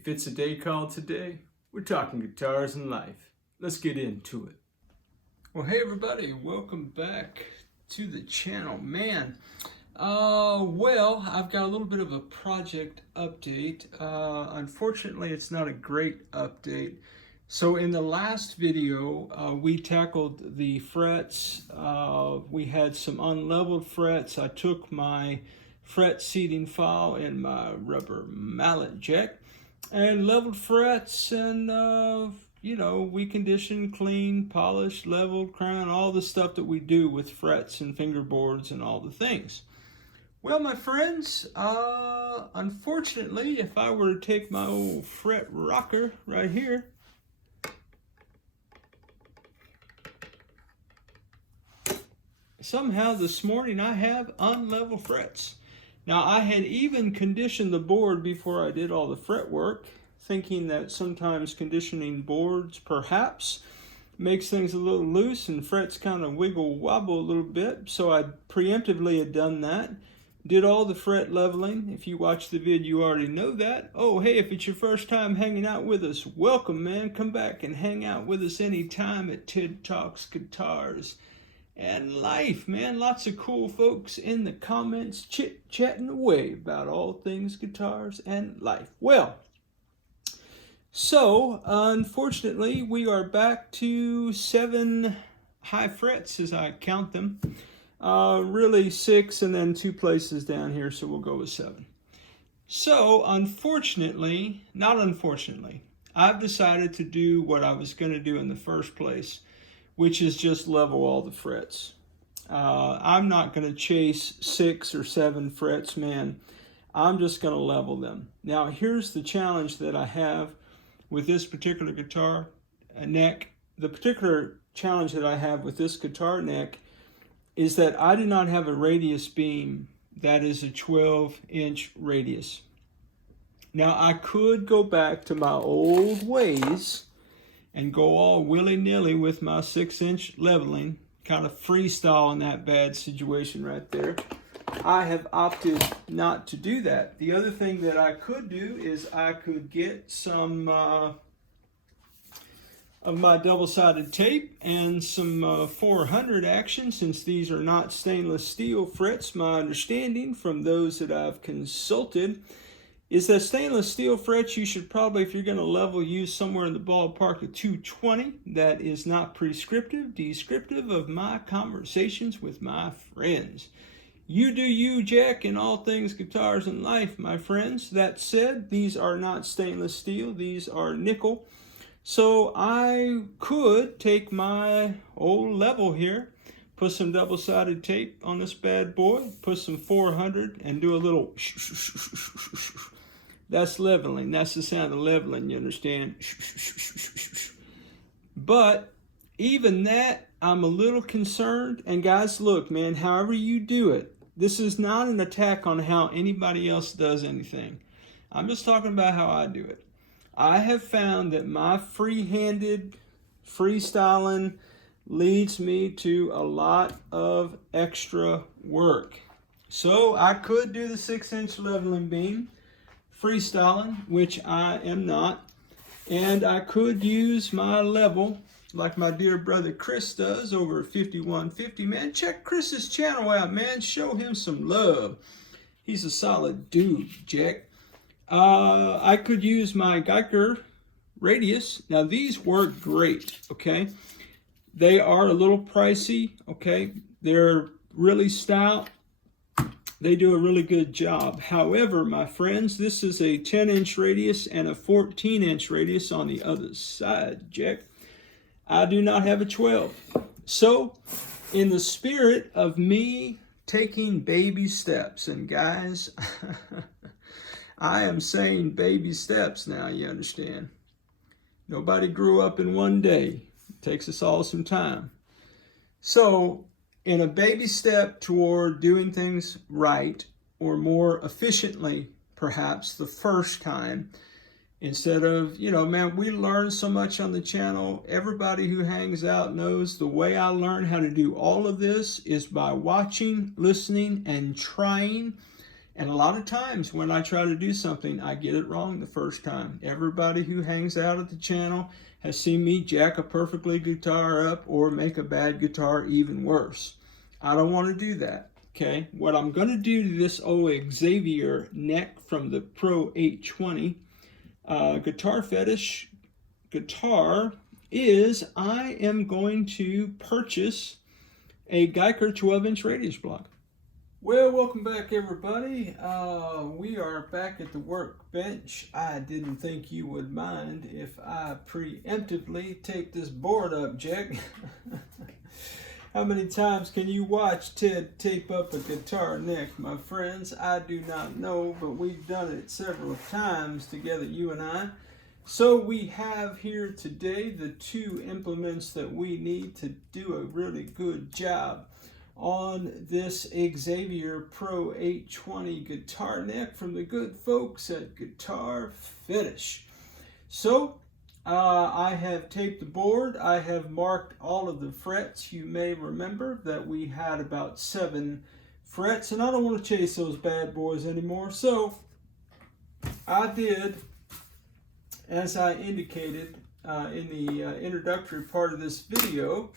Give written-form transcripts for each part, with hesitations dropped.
If it's a day called today, we're talking guitars and life. Let's get into it. Well, hey everybody, welcome back to the channel. Man, well, I've got a little bit of a project update. Unfortunately, it's not a great update. So in the last video, we tackled the frets. We had some unleveled frets. I took my fret seating file and my rubber mallet jack and leveled frets, and you know, we conditioned, cleaned, polished, leveled, crown, all the stuff that we do with frets and fingerboards and all the things. Well, my friends, unfortunately, if I were to take my old fret rocker right here, somehow this morning I have unleveled frets. Now, I had even conditioned the board before I did all the fret work, thinking that sometimes conditioning boards perhaps makes things a little loose and frets kind of wiggle wobble a little bit. So I preemptively had done that, did all the fret leveling. If you watch the vid, you already know that. Oh, hey, if it's your first time hanging out with us, welcome, man. Come back and hang out with us anytime at Ted Talks Guitars and Life, man. Lots of cool folks in the comments chit-chatting away about all things guitars and life. Well, so unfortunately, we are back to 7 high frets as I count them. Really 6 and then 2 places down here, so we'll go with 7. So unfortunately, not unfortunately, I've decided to do what I was going to do in the first place, which is just level all the frets. I'm not going to chase 6 or 7 frets, man. I'm just going to level them. Now, here's the challenge that I have with this particular guitar neck. The particular challenge that I have with this guitar neck is that I do not have a radius beam that is a 12-inch radius. Now, I could go back to my old ways and go all willy-nilly with my 6-inch leveling, kind of freestyle in that bad situation right there. I have opted not to do that. The other thing that I could do is I could get some of my double-sided tape and some 400 action, since these are not stainless steel frets. My understanding from those that I've consulted is that stainless steel frets, you should probably, if you're going to level, use somewhere in the ballpark of 220. That is not prescriptive, descriptive of my conversations with my friends. You do you, Jack, in all things guitars and life, my friends. That said, these are not stainless steel. These are nickel. So I could take my old level here, put some double-sided tape on this bad boy, put some 400, and do a little That's leveling. That's the sound of leveling, you understand? But even that, I'm a little concerned. And guys, look, man, however you do it, this is not an attack on how anybody else does anything. I'm just talking about how I do it. I have found that my free-handed freestyling leads me to a lot of extra work. So I could do the 6-inch leveling beam, freestyling, which I am not, and I could use my level like my dear brother Chris does over at 5150. Man, check Chris's channel out, man. Show him some love. He's a solid dude, Jack. I could use my Guyker radius. Now, these work great, okay? They are a little pricey, okay? They're really stout. They do a really good job. However, my friends, this is a 10-inch radius and a 14-inch radius on the other side, Jack. I do not have a 12. So, in the spirit of me taking baby steps, and guys, I am saying baby steps now, you understand? Nobody grew up in one day. It takes us all some time. So, in a baby step toward doing things right, or more efficiently, perhaps, the first time, instead of, you know, man, we learn so much on the channel. Everybody who hangs out knows the way I learn how to do all of this is by watching, listening, and trying. And a lot of times when I try to do something, I get it wrong the first time. Everybody who hangs out at the channel has seen me jack a perfectly guitar up or make a bad guitar even worse. I don't want to do that, okay? What I'm going to do to this old Xaviere neck from the Pro820 Guitar Fetish guitar is I am going to purchase a Guyker 12-inch radius block. Well, welcome back everybody. We are back at the workbench. I didn't think you would mind if I preemptively take this board up, Jack. How many times can you watch Ted tape up a guitar neck, my friends? I do not know, but we've done it several times together, you and I. So we have here today the two implements that we need to do a really good job on this Xaviere PRO820 guitar neck from the good folks at Guitar Fetish. So I have taped the board. I have marked all of the frets. You may remember that we had about 7 frets, and I don't want to chase those bad boys anymore. So I did, as I indicated in the introductory part of this video,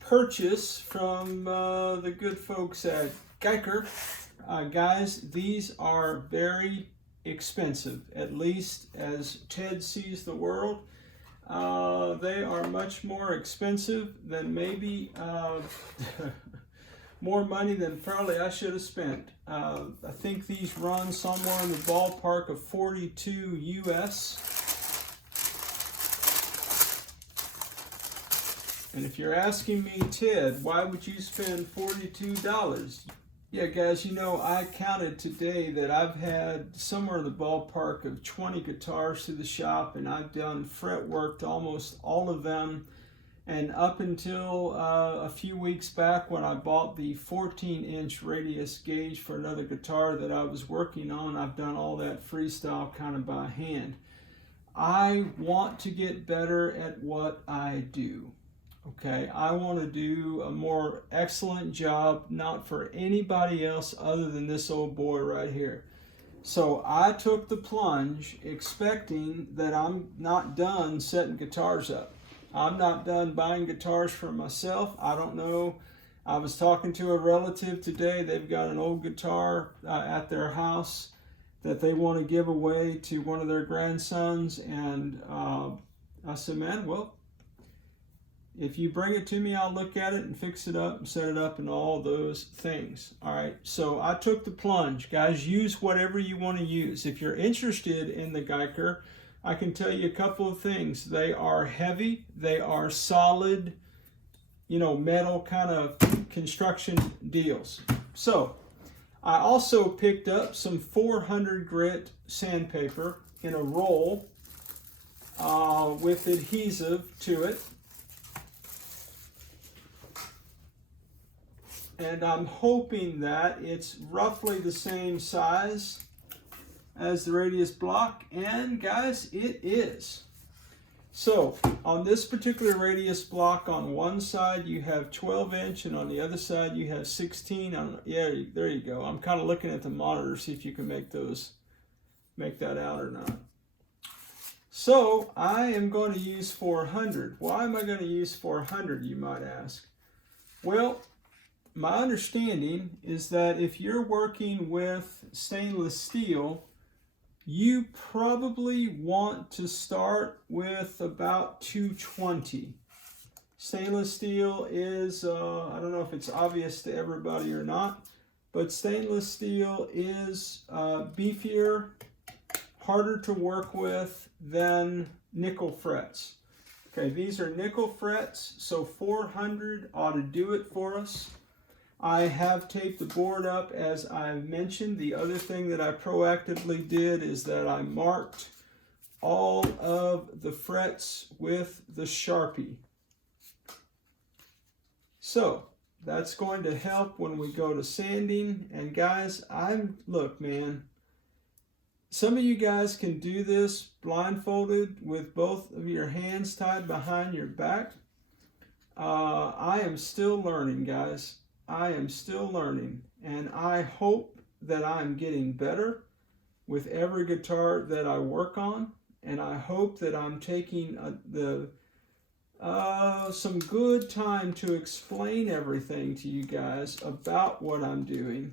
purchase from the good folks at Guyker. Guys, these are very expensive, at least as Ted sees the world. They are much more expensive than maybe more money than probably I should have spent. I think these run somewhere in the ballpark of 42 US. And if you're asking me, Ted, why would you spend $42? Yeah, guys, you know, I counted today that I've had somewhere in the ballpark of 20 guitars to the shop, and I've done fretwork to almost all of them. And up until a few weeks back when I bought the 14-inch radius gauge for another guitar that I was working on, I've done all that freestyle kind of by hand. I want to get better at what I do. Okay, I want to do a more excellent job, not for anybody else other than this old boy right here. So I took the plunge expecting that I'm not done setting guitars up. I'm not done buying guitars for myself. I don't know. I was talking to a relative today. They've got an old guitar at their house that they want to give away to one of their grandsons. And I said, man, well, if you bring it to me, I'll look at it and fix it up and set it up and all those things. All right, so I took the plunge. Guys, use whatever you want to use. If you're interested in the Guyker, I can tell you a couple of things. They are heavy. They are solid, you know, metal kind of construction deals. So I also picked up some 400 grit sandpaper in a roll with adhesive to it. And I'm hoping that it's roughly the same size as the radius block, and guys, it is. So on this particular radius block, on one side you have 12-inch and on the other side you have 16. Yeah, there you go. I'm kind of looking at the monitor, see if you can make that out or not. So I am going to use 400. Why am I going to use 400, you might ask? Well, my understanding is that if you're working with stainless steel, you probably want to start with about 220. Stainless steel is, I don't know if it's obvious to everybody or not, but stainless steel is beefier, harder to work with than nickel frets. Okay, these are nickel frets, so 400 ought to do it for us. I have taped the board up as I mentioned. The other thing that I proactively did is that I marked all of the frets with the Sharpie. So that's going to help when we go to sanding. And guys, look, man, some of you guys can do this blindfolded with both of your hands tied behind your back. I am still learning, guys. I am still learning, and I hope that I'm getting better with every guitar that I work on, and I hope that I'm taking some good time to explain everything to you guys about what I'm doing,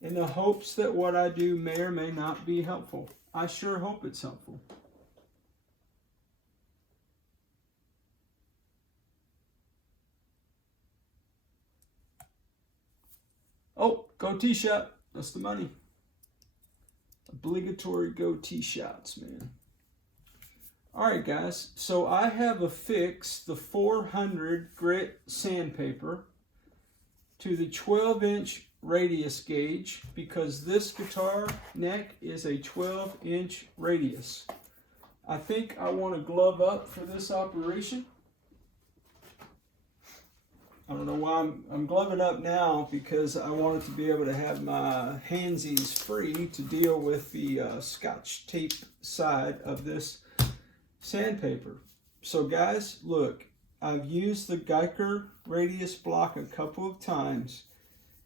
in the hopes that what I do may or may not be helpful. I sure hope it's helpful. Oh, go tee shot. That's the money. Obligatory go tee shots, man. All right, guys. So I have affixed the 400 grit sandpaper to the 12-inch radius gauge because this guitar neck is a 12-inch radius. I think I want to glove up for this operation. I don't know why I'm gloving up now, because I wanted to be able to have my handsies free to deal with the Scotch tape side of this sandpaper. So guys, look, I've used the Guyker radius block a couple of times,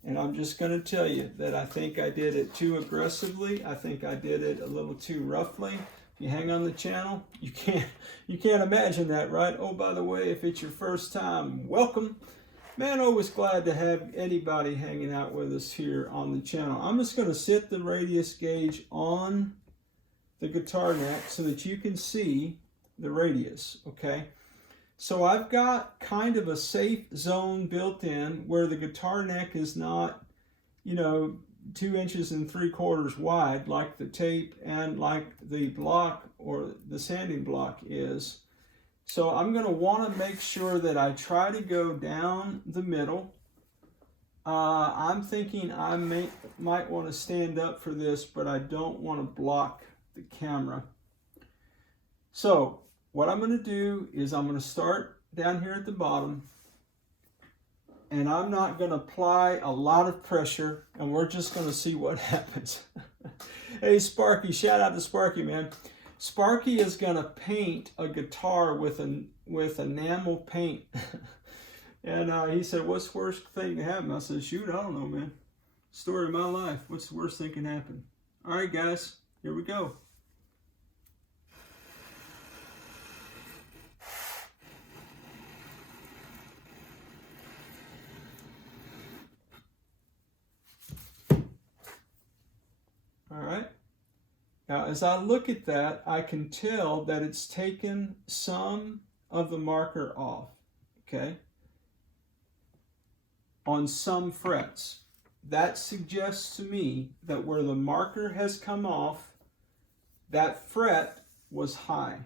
and I'm just going to tell you that I think I did it too aggressively. I think I did it a little too roughly. If you hang on the channel, you can't imagine that, right? Oh, by the way, if it's your first time, welcome. Man, always glad to have anybody hanging out with us here on the channel. I'm just going to sit the radius gauge on the guitar neck so that you can see the radius, okay? So I've got kind of a safe zone built in where the guitar neck is not, 2 inches and 3/4 wide like the tape and like the block or the sanding block is. So I'm going to want to make sure that I try to go down the middle. I'm thinking I might want to stand up for this, but I don't want to block the camera. So what I'm going to do is I'm going to start down here at the bottom, and I'm not going to apply a lot of pressure, and we're just going to see what happens. Hey Sparky, shout out to Sparky, man. Sparky is going to paint a guitar with enamel paint. And he said, what's the worst thing to happen? I said, shoot, I don't know, man. Story of my life. What's the worst thing can happen? All right, guys, here we go. All right. Now, as I look at that, I can tell that it's taken some of the marker off, okay, on some frets. That suggests to me that where the marker has come off, that fret was high.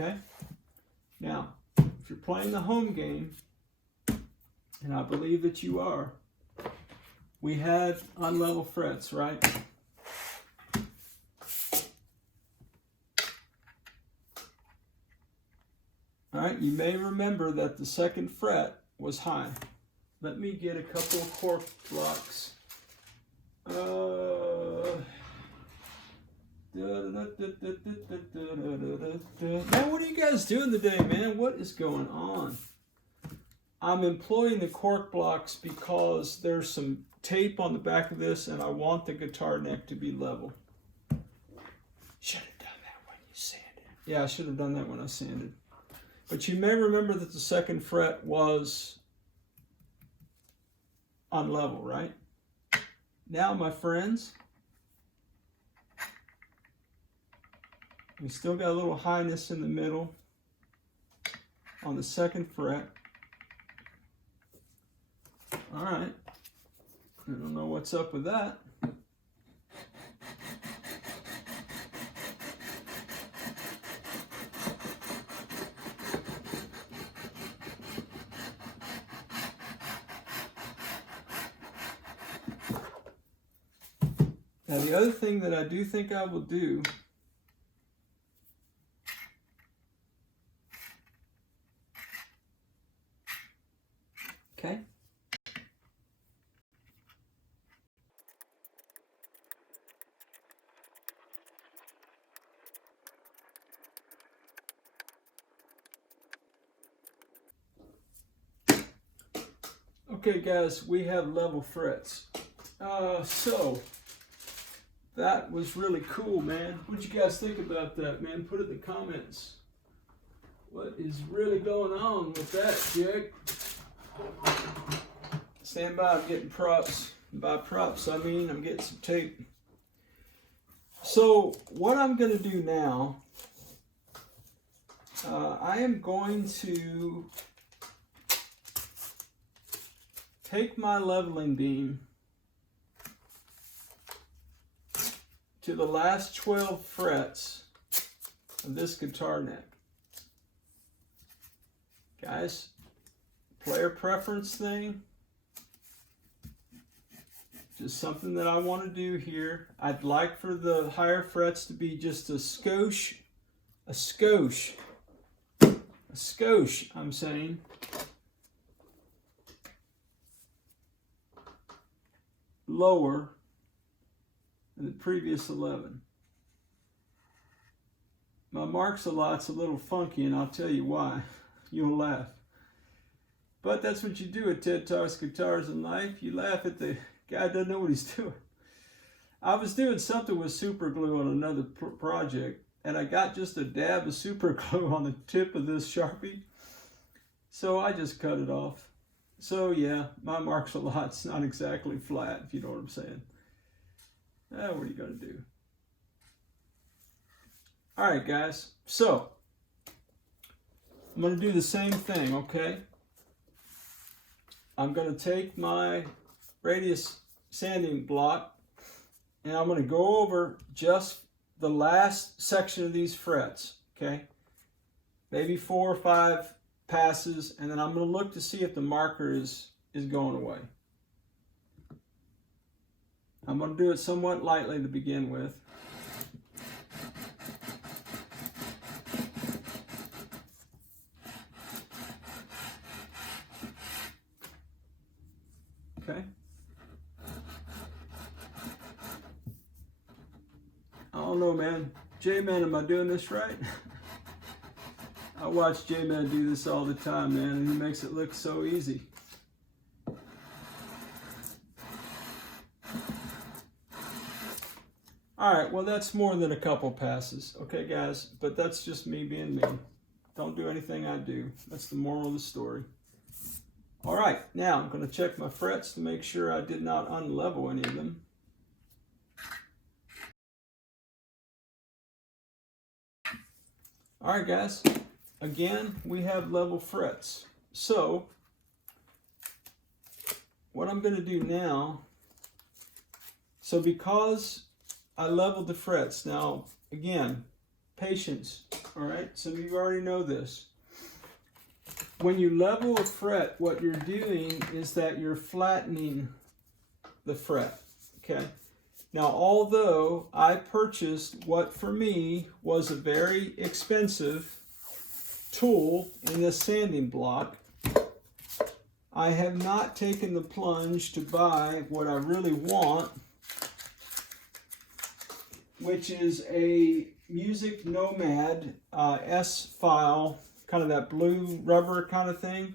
Okay, now, if you're playing the home game, and I believe that you are, we have unlevel frets, right? All right, you may remember that the second fret was high. Let me get a couple of cork blocks. Man, what are you guys doing today, man? What is going on? I'm employing the cork blocks because there's some tape on the back of this and I want the guitar neck to be level. Should have done that when you sanded. Yeah, I should have done that when I sanded. But you may remember that the second fret was on level, right? Now, my friends, we still got a little highness in the middle on the second fret. All right. I don't know what's up with that. Now the other thing that I do think I will do Okay. Okay guys, we have level frets. So that was really cool, man. What you guys think about that, man? Put it in the comments. What is really going on with that, Jack? Stand by, I'm getting props. By props, I mean I'm getting some tape. So what I'm going to do now, I am going to take my leveling beam to the last 12 frets of this guitar neck. Guys, player preference thing, just something that I want to do here. I'd like for the higher frets to be just a skosh, I'm saying. Lower than the previous 11. My marks a lot's a little funky, and I'll tell you why. You'll laugh. But that's what you do at TED Talks Guitars in Life. You laugh at the guy who doesn't know what he's doing. I was doing something with super glue on another project, and I got just a dab of super glue on the tip of this Sharpie. So I just cut it off. So yeah, my marks a lot's not exactly flat, if you know what I'm saying. What are you gonna do? All right, guys. So I'm gonna do the same thing, okay? I'm gonna take my radius sanding block and I'm gonna go over just the last section of these frets, okay? Maybe 4 or 5 passes, and then I'm gonna look to see if the marker is going away. I'm gonna do it somewhat lightly to begin with. Okay. I don't know, man. J-Man, am I doing this right? I watch J-Man do this all the time, man, and he makes it look so easy. All right, well, that's more than a couple passes, okay, guys? But that's just me being me. Don't do anything I do. That's the moral of the story. All right, now I'm going to check my frets to make sure I did not unlevel any of them. All right, guys. Again, we have level frets. So what I'm going to do now, so because I leveled the frets, now again, patience, all right? Some of you already know this. When you level a fret, what you're doing is that you're flattening the fret, okay? Now, although I purchased what for me was a very expensive tool in this sanding block, I have not taken the plunge to buy what I really want, which is a Music Nomad S-file, kind of that blue rubber kind of thing,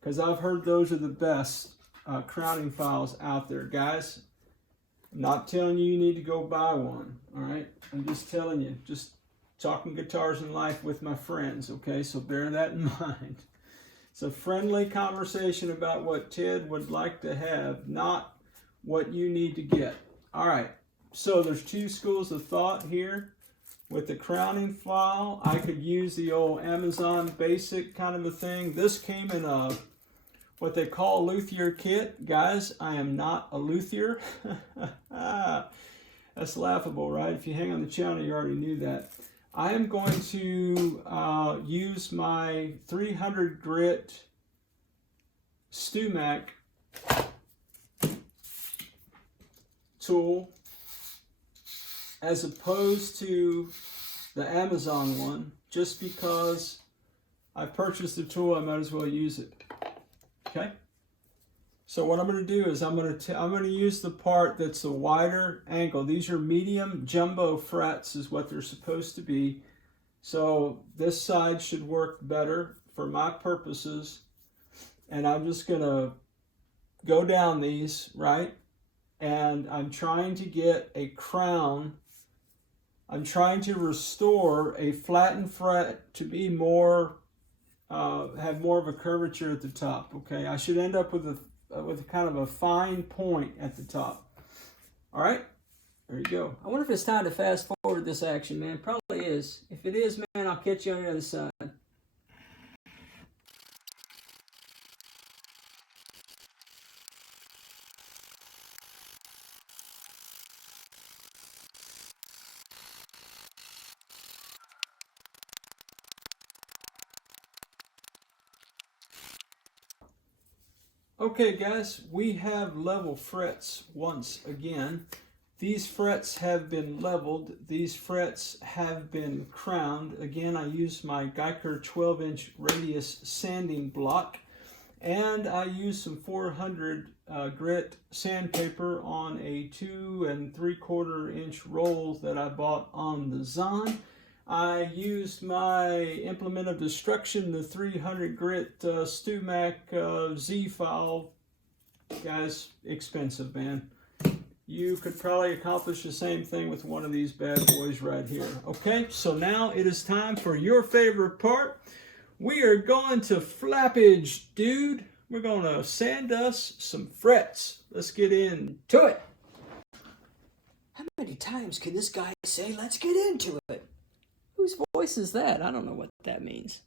because I've heard those are the best crowning files out there. Guys, I'm not telling you need to go buy one, all right? I'm just telling you, just talking guitars in life with my friends, okay? So bear that in mind. It's a friendly conversation about what Ted would like to have, not what you need to get. All right, so there's 2 schools of thought here. With the crowning file, I could use the old Amazon basic kind of a thing. This came in a what they call luthier kit. Guys, I am not a luthier. That's laughable, right? If you hang on the channel, you already knew that. I am going to use my 300 grit StewMac tool as opposed to the Amazon one, just because I purchased the tool, I might as well use it. Okay? So what I'm going to do is I'm going to use the part that's a wider angle. These are medium jumbo frets is what they're supposed to be. So this side should work better for my purposes. And I'm just going to go down these, right? And I'm trying to get a crown. I'm trying to restore a flattened fret to be more, have more of a curvature at the top, okay? I should end up with a kind of a fine point at the top. All right, there you go. I wonder if it's time to fast forward this action, man. Probably is. If it is, man, I'll catch you on the other side. Okay guys, we have level frets once again. These frets have been leveled. These frets have been crowned. Again, I use my Guyker 12-inch radius sanding block, and I use some 400 grit sandpaper on a 2 3/4 inch roll that I bought on the Zon. I used my implement of destruction, the 300 grit StewMac Z file. Guys, expensive, man. You could probably accomplish the same thing with one of these bad boys right here. Okay, so now it is time for your favorite part. We are going to flappage, dude. We're going to sand us some frets. Let's get into it. How many times can this guy say, let's get into it? Whose voice is that? I don't know what that means.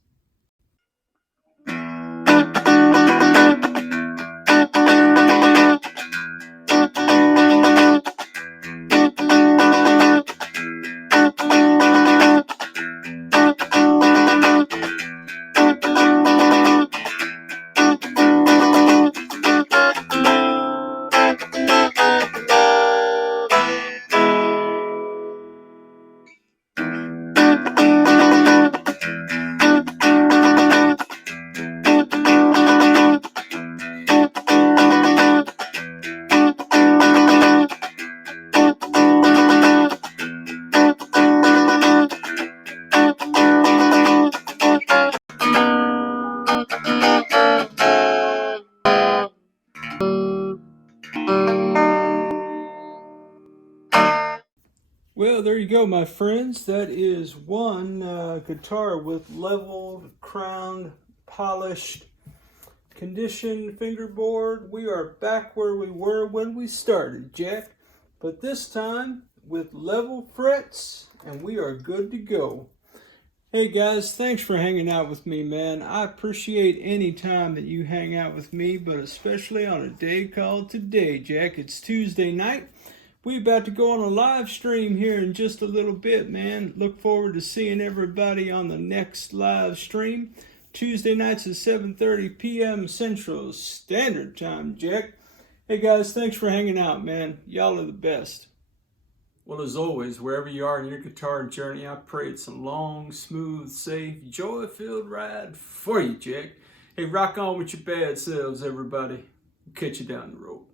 Well, there you go, my friends. That is one guitar with leveled, crowned, polished, conditioned fingerboard. We are back where we were when we started, Jack. But this time with level frets, and we are good to go. Hey guys, thanks for hanging out with me, man. I appreciate any time that you hang out with me, but especially on a day called today, Jack. It's Tuesday night. We about to go on a live stream here in just a little bit, man. Look forward to seeing everybody on the next live stream. Tuesday nights at 7:30 p.m. Central Standard Time, Jack. Hey guys, thanks for hanging out, man. Y'all are the best. Well, as always, wherever you are in your guitar journey, I pray it's a long, smooth, safe, joy-filled ride for you, Jack. Hey, rock on with your bad selves, everybody. Catch you down the road.